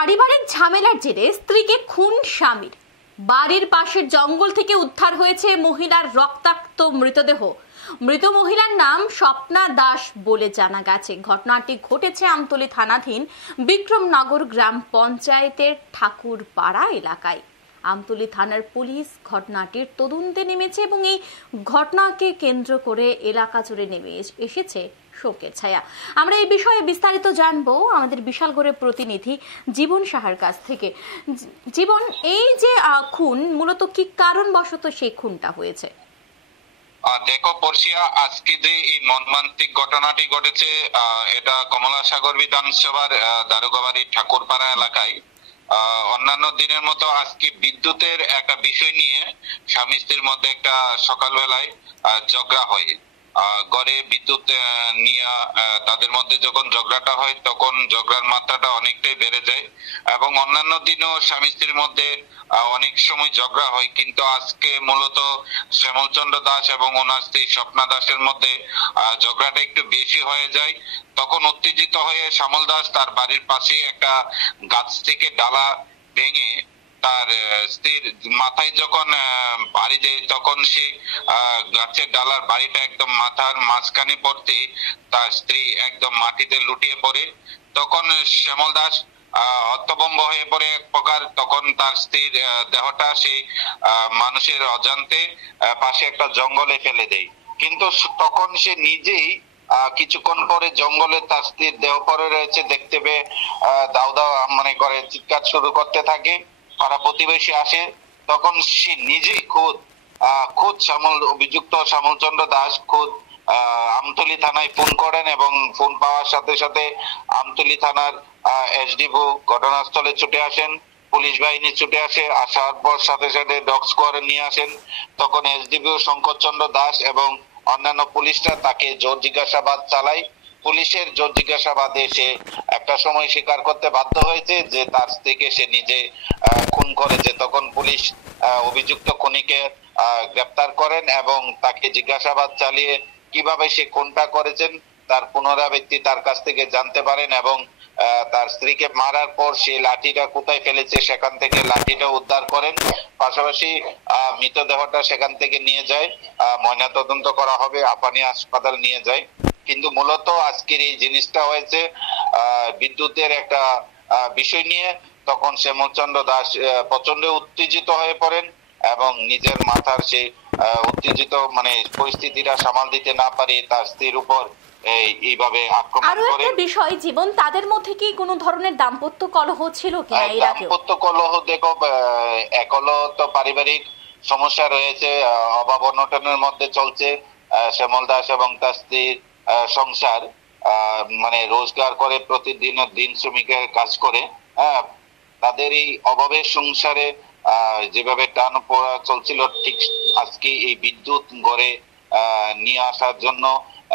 পারিবারিক ঝামেলার জেরে স্ত্রীকে খুন স্বামীর। বাড়ির পাশের জঙ্গল থেকে উদ্ধার হয়েছে মহিলার রক্তাক্ত মৃতদেহ। মৃত মহিলার নাম স্বপ্না দাস বলে জানা গেছে। ঘটনাটি ঘটেছে আমতলী থানাধীন বিক্রমনগর গ্রাম পঞ্চায়েতের ঠাকুরপাড়া এলাকায়। আমতলী থানার পুলিশ ঘটনাটির তদন্তে নেমেছে এবং এই ঘটনাকে কেন্দ্র করে এলাকা জুড়ে নেমে এসেছে শোকের ছায়া। আমরা এই বিষয়ে বিস্তারিত জানবো আমাদের বিশালগড়ের প্রতিনিধি জীবন সাহার কাছ থেকে। জীবন, এই যে খুন মূলত কি কারণবশত সেই খুনটা হয়েছে? দেখো পরশিয়া, আজকে যে এই মর্মান্তিক ঘটনাটি ঘটেছে এটা কমলাসাগর বিধানসভার দারোগাবাড়ি ঠাকুরপাড়া এলাকায়। অন্যান্য দিনের মতো আজকে বিদ্যুতের একটা বিষয় নিয়ে স্বামী স্ত্রীর মধ্যে একটা সকালবেলায় ঝগড়া হয়। ঘরে বিদ্যুৎ নিয়ে তাদের মধ্যে যখন ঝগড়াটা হয় তখন ঝগড়ার মাত্রাটা অনেকটাই বেড়ে যায় এবং অন্যান্য দিনও স্বামী স্ত্রীর মধ্যে অনেক সময় ঝগড়া হয়, কিন্তু আজকে মূলত শ্যামলচন্দ্র দাস এবং ওনার স্ত্রী স্বপ্না দাসের মধ্যে ঝগড়াটা একটু বেশি হয়ে যায়। তখন উত্তেজিত হয়ে শ্যামল দাস তার বাড়ির পাশে একটা গাছ থেকে ডালা ভেঙে তার স্ত্রীর মাথায় যখন বাড়ি দেয় তখন সে গাছের ডালার বাড়িটা একদম মাথার মাঝখানে পড়তে তার স্ত্রী একদম মাটিতে লুটিয়ে পড়ে। তখন শ্যামল দাস হতভম্ব হয়ে পড়ে এক প্রকার। তখন তার স্ত্রীর দেহটা সে মানুষের অজান্তে পাশে একটা জঙ্গলে ফেলে দেয়, কিন্তু তখন সে নিজেই কিছুক্ষণ পরে জঙ্গলে তার স্ত্রীর দেহ পড়ে রয়েছে দেখতে পেয়ে দাউ দাউ মনে করে চিৎকার শুরু করতে থাকে। পাড়া প্রতিবেশী আসে, তখন সে নিজেই খোদ অভিযুক্ত শ্যামলচন্দ্র দাস খোদ আমতলী থানায় ফোন করেন এবং ফোন পাওয়ার সাথে সাথে আমতলী থানার এসডিপিও ঘটনাস্থলে ছুটে আসেন। পুলিশ বাহিনী ছুটে আসে, আসার পর সাথে সাথে ডগ স্কোয়াড নিয়ে আসেন। তখন এসডিপিও শঙ্করচন্দ্র দাস এবং অন্যান্য পুলিশরা তাকে জোর জিজ্ঞাসাবাদ চালায়। পুলিশের জোর জিজ্ঞাসাবাদে সে একটা সময় স্বীকার করতে বাধ্য হয়েছে যে তার স্ত্রীকে সে নিজে খুন করেছে। তখন পুলিশ অভিযুক্ত খুনিকে গ্রেপ্তার করেন এবং তাকে জিজ্ঞাসাবাদ চালিয়ে কিভাবে সে খুনটা করেছেন তার পুনরাবৃত্তি তার কাছ থেকে জানতে পারেন এবং তার স্ত্রীকে মারার পর সে লাঠিটা কোথায় ফেলেছে সেখান থেকে লাঠিটা উদ্ধার করেন। পাশাপাশি মৃতদেহটা সেখান থেকে নিয়ে যায়, ময়নাতদন্ত করা হবে, আপানি হাসপাতাল নিয়ে যায়। কিন্তু মূলত আজকের এই জিনিসটা হয়েছে বিদ্যুতের একটা বিষয় নিয়ে। তখন শ্যামলচন্দ্র দাস প্রচন্ড উত্তেজিত হয়ে পড়েন এবং নিজের মাথার সেই উত্তেজিত পরিস্থিতিটা সামাল দিতে না পারে তার স্ত্রীর উপর এইভাবে আক্রমণ করে। আরো একটা বিষয় জীবন, তাদের মধ্যে কি কোনো ধরনের দাম্পত্য কলহ ছিল কিনা? দাম্পত্য কলহ দেখো, একলো তো পারিবারিক সমস্যা রয়েছে, অভাব অনটনের মধ্যে চলছে শ্যামল দাস এবং তার স্ত্রীর সংসার। রোজগার করে প্রতিদিন দিন শ্রমিকের কাজ করে তাদের এই অভাবের সংসারে যেভাবে টান পড়া চলছিল, ঠিক আজকে এই বিদ্যুৎ গড়ে নিয়ে আসার জন্য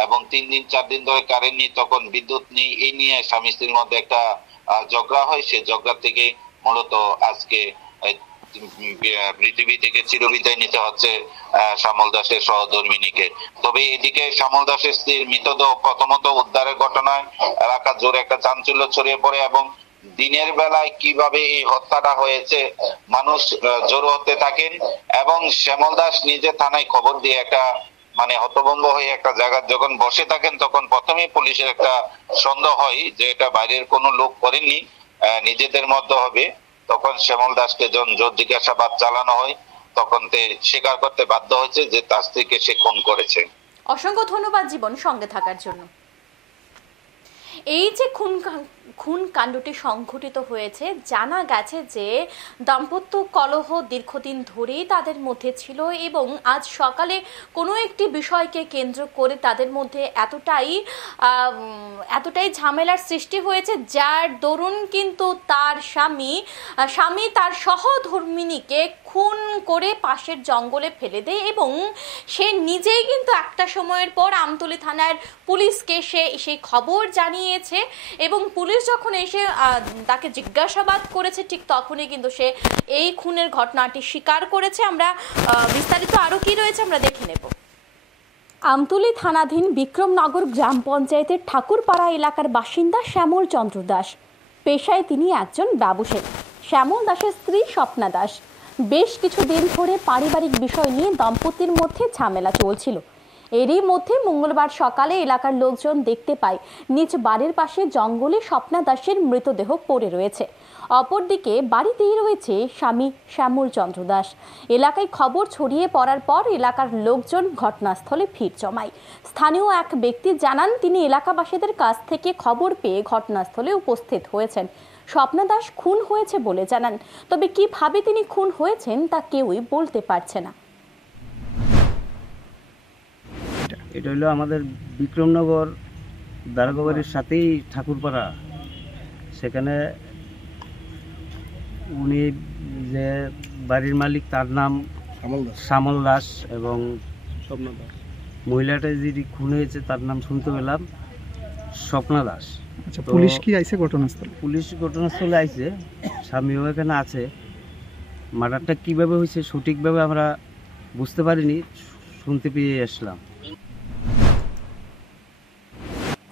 এবং 3 দিন 4 দিন ধরে কারেন্ট নেই, তখন বিদ্যুৎ নেই, এই নিয়ে স্বামী স্ত্রীর মধ্যে একটা ঝগড়া হয়। সে ঝগড়া থেকে মূলত আজকে পৃথিবী থেকে চিরবিদায় নিতে হচ্ছে শ্যামল দাসের সহধর্মিনীকে। তবে এদিকে শ্যামল দাসের স্ত্রীর মৃতদেহ প্রথমত উদ্ধারের ঘটনায় এলাকা জুড়ে একটা চাঞ্চল্য ছড়িয়ে পড়ে এবং দিনের বেলায় কিভাবে এই হত্যাটা হয়েছে মানুষ জড়ো হতে থাকেন এবং শ্যামল দাস নিজে থানায় খবর দিয়ে একটা হতভম্ব হয়ে একটা জায়গায় যখন বসে থাকেন, তখন প্রথমেই পুলিশের একটা সন্দেহ হয় যে এটা বাইরের কোনো লোক করেননি, নিজেদের মধ্যে হবে। তখন শ্যামল দাসকে যখন জোর জিজ্ঞাসাবাদ চালানো হয় তখন স্বীকার করতে বাধ্য হয়েছে যে তার স্ত্রীকে সে খুন করেছে। অসংখ্য ধন্যবাদ জীবন সঙ্গে থাকার জন্য। এই যে খুন কাণ্ডটি সংঘটিত হয়েছে, জানা গেছে যে দাম্পত্য কলহ দীর্ঘদিন ধরেই তাদের মধ্যে ছিল এবং আজ সকালে কোনো একটি বিষয়কে কেন্দ্র করে তাদের মধ্যে এতটাই ঝামেলার সৃষ্টি হয়েছে, যার দরুন কিন্তু তার স্বামী তার সহধর্মিণীকে খুন করে পাশের জঙ্গলে ফেলে দেয় এবং সে নিজেই কিন্তু একটা সময়ের পর আমতলী থানার পুলিশকে সেই খবর জানিয়েছে এবং পুলিশ যখন এসে তাকে জিজ্ঞাসাবাদ করেছে ঠিক তখনই কিন্তু সে এই খুনের ঘটনাটি স্বীকার করেছে। আমরা বিস্তারিত আরো কি রয়েছে আমরা দেখে নেব। আমতলী থানাধীন বিক্রমনগর গ্রাম পঞ্চায়েতের ঠাকুরপাড়া এলাকার বাসিন্দা শ্যামলচন্দ্র দাস। পেশায় তিনি একজন ব্যবসায়ী। শ্যামল দাসের স্ত্রী স্বপ্না দাস। বেশ কিছুদিন ধরে পারিবারিক বিষয় নিয়ে দম্পতির মধ্যে ঝামেলা চলছিল। এরই মধ্যে মঙ্গলবার সকালে এলাকার লোকজন দেখতে পায় নিজ বাড়ির পাশে জঙ্গলে স্বপ্না দাসের মৃতদেহ পড়ে রয়েছে। অপরদিকে বাড়িতেই রয়েছে স্বামী শ্যামল চন্দ্র দাস। এলাকায় খবর ছড়িয়ে পড়ার পর এলাকার লোকজন ঘটনাস্থলে ভিড় জমায়। স্থানীয় এক ব্যক্তি জানান, তিনি এলাকাবাসীদের কাছ থেকে খবর পেয়ে ঘটনাস্থলে উপস্থিত হয়েছেন। স্বপ্না দাস খুন হয়েছে বলে জানান, তবে কিভাবে তিনি খুন হয়েছেন তা কেউই বলতে পারছে না। এটা হলো আমাদের বিক্রমনগর দারোগাবাড়ির সাথেই ঠাকুরপাড়া। সেখানে উনি যে বাড়ির মালিক তার নাম শ্যামল দাস এবং মহিলাটা যিনি খুন হয়েছে তার নাম শুনতে পেলাম স্বপ্না দাস। আচ্ছা, পুলিশ কি আইছে ঘটনাস্থলে? পুলিশ ঘটনাস্থলে আইছে, স্বামীও এখানে আছে। মার্ডারটা কিভাবে হয়েছে সঠিকভাবে আমরা বুঝতে পারিনি, শুনতে পেয়ে আসলাম।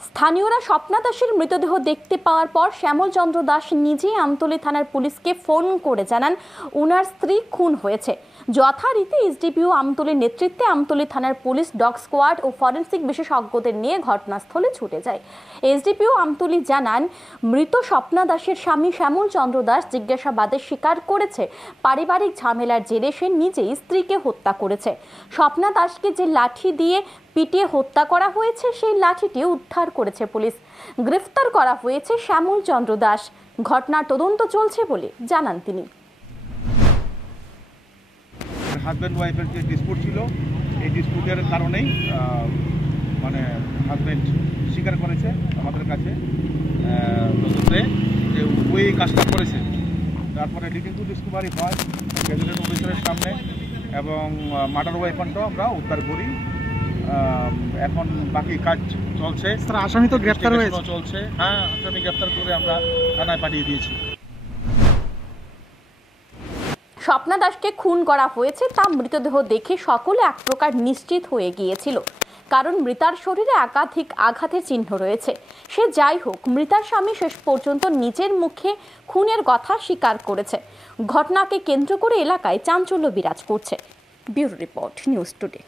স্থানীয়রা স্বপ্না দাসের মৃতদেহ দেখতে পাওয়ার পর শ্যামল চন্দ্র দাস নিজেই আমতলী থানার পুলিশকে ফোন করে জানান ওনার স্ত্রী খুন হয়েছে। যথারীতি এসডিপিও আমতলীর নেতৃত্বে আমতলী থানার পুলিশ, ডগ স্কোয়াড ও ফরেনসিক বিশেষজ্ঞদের নিয়ে ঘটনাস্থলে ছুটে যায়। এসডিপিও আমতলী জানান, মৃত স্বপ্না দাসের স্বামী শ্যামল চন্দ্র দাস জিজ্ঞাসাবাদে স্বীকার করেছে পারিবারিক ঝামেলার জেরে সে নিজেই স্ত্রীকে হত্যা করেছে। স্বপ্না দাসকে যে লাঠি দিয়ে পিটিয়ে হত্যা করা হয়েছে সেই লাঠিটি উদ্ধার করেছে পুলিশ। গ্রেফতার করা হয়েছে শ্যামল চন্দ্র দাস। ঘটনার তদন্ত চলছে বলে জানান তিনি। হাজব্যান্ড ওয়াইফের যে ডিসপুট ছিল, এই ডিসপুটের কারণেই মানে হাজব্যান্ড স্বীকার করেছে আমাদের কাছে তদন্তে যে ওই কাজটা করেছে। তারপরে লিডিং টু ডিসকভারি হয় গ্যাজেটেড অফিসারের সামনে এবং মার্ডার ওয়েপনটাও আমরা উদ্ধার করি। এখন বাকি কাজ চলছে। আসামি তো গ্রেফতার হয়েছে? চলছে, হ্যাঁ, আসামি গ্রেফতার করে আমরা থানায় পাঠিয়ে দিয়েছি। স্বপ্না দাসকে খুন করা হয়েছে তা মৃতদেহ দেখে সকলে এক প্রকার নিশ্চিত হয়ে গিয়েছিল, কারণ মৃতার শরীরে একাধিক আঘাতের চিহ্ন রয়েছে। সে যাই হোক, মৃতার স্বামী শেষ পর্যন্ত নিজের মুখে খুনের কথা স্বীকার করেছে। ঘটনাকে কেন্দ্র করে এলাকায় চাঞ্চল্য বিরাজ করছে। Bureau report, news today.